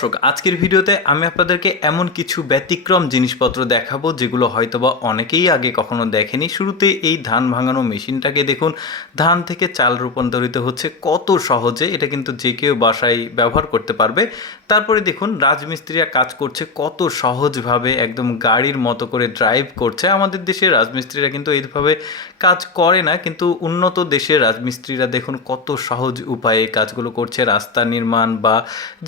দর্শক আজকের ভিডিওতে আমি আপনাদেরকে এমন কিছু ব্যতিক্রম জিনিসপত্র দেখাবো যেগুলো হয়তোবা অনেকেই আগে কখনো দেখেনি। শুরুতে এই ধান ভাঙানো মেশিনটাকে দেখুন, ধান থেকে চাল রূপান্তরিত হচ্ছে কত সহজে, এটা কিন্তু যে কেউ বাসায় ব্যবহার করতে পারবে। তারপরে দেখুন রাজমিস্ত্রিরা কাজ করছে কত সহজভাবে, একদম গাড়ির মতো করে ড্রাইভ করছে। আমাদের দেশের রাজমিস্ত্রিরা কিন্তু এইভাবে কাজ করে না, কিন্তু উন্নত দেশের রাজমিস্ত্রিরা দেখুন কত সহজ উপায়ে কাজগুলো করছে। রাস্তা নির্মাণ বা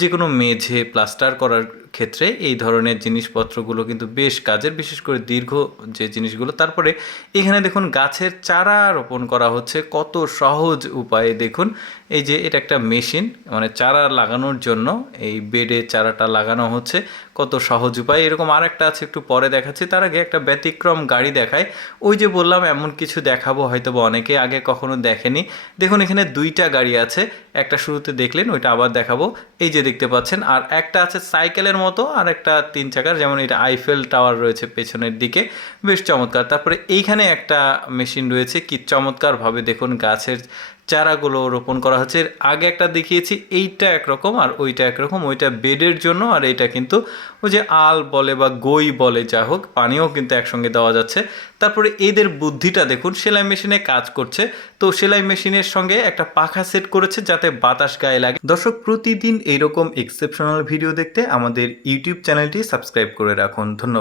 যে কোনো মেঝে প্লাস্টার করার ক্ষেত্রে এই ধরনের জিনিসপত্রগুলো কিন্তু বেশ কাজের, বিশেষ করে দীর্ঘ যে জিনিসগুলো। তারপরে এখানে দেখুন গাছের চারা রোপণ করা হচ্ছে কত সহজ উপায়ে। দেখুন এই যে এটা একটা মেশিন, মানে চারা লাগানোর জন্য এই বেডে চারাটা লাগানো হচ্ছে কত সহজ উপায়। এরকম আর একটা আছে, একটু পরে দেখাচ্ছি। তার আগে একটা ব্যতিক্রম গাড়ি দেখায়। ওই যে বললাম এমন কিছু দেখাবো হয়তো বা অনেকে আগে কখনো দেখেনি। দেখুন এখানে দুইটা গাড়ি আছে, একটা শুরুতে দেখলেন, ওইটা আবার দেখাবো। এই যে দেখতে পাচ্ছেন, আর একটা আছে সাইকেলের মতো, আর একটা 3 চাকার, যেমন এটা আইফেল টাওয়ার রয়েছে পেছনের দিকে, বেশ চমৎকার। তারপরে এইখানে একটা মেশিন রয়েছে, কি চমৎকারভাবে দেখুন গাছের চারাগুলো রোপণ করা হচ্ছে। এর আগে একটা দেখিয়েছি, এইটা একরকম আর ওইটা একরকম, ওইটা বেডের জন্য আর এইটা কিন্তু ওই যে আল বলে বা গই বলে, যা হোক, পানিও কিন্তু একসঙ্গে দেওয়া যাচ্ছে। তারপরে এদের বুদ্ধিটা দেখুন, সেলাই মেশিনে কাজ করছে, তো সেলাই মেশিনের সঙ্গে একটা পাখা সেট করেছে যাতে বাতাস গায়ে লাগে। দর্শক প্রতিদিন এইরকম এক্সেপশনাল ভিডিও দেখতে আমাদের ইউটিউব চ্যানেলটি সাবস্ক্রাইব করে রাখুন। ধন্যবাদ।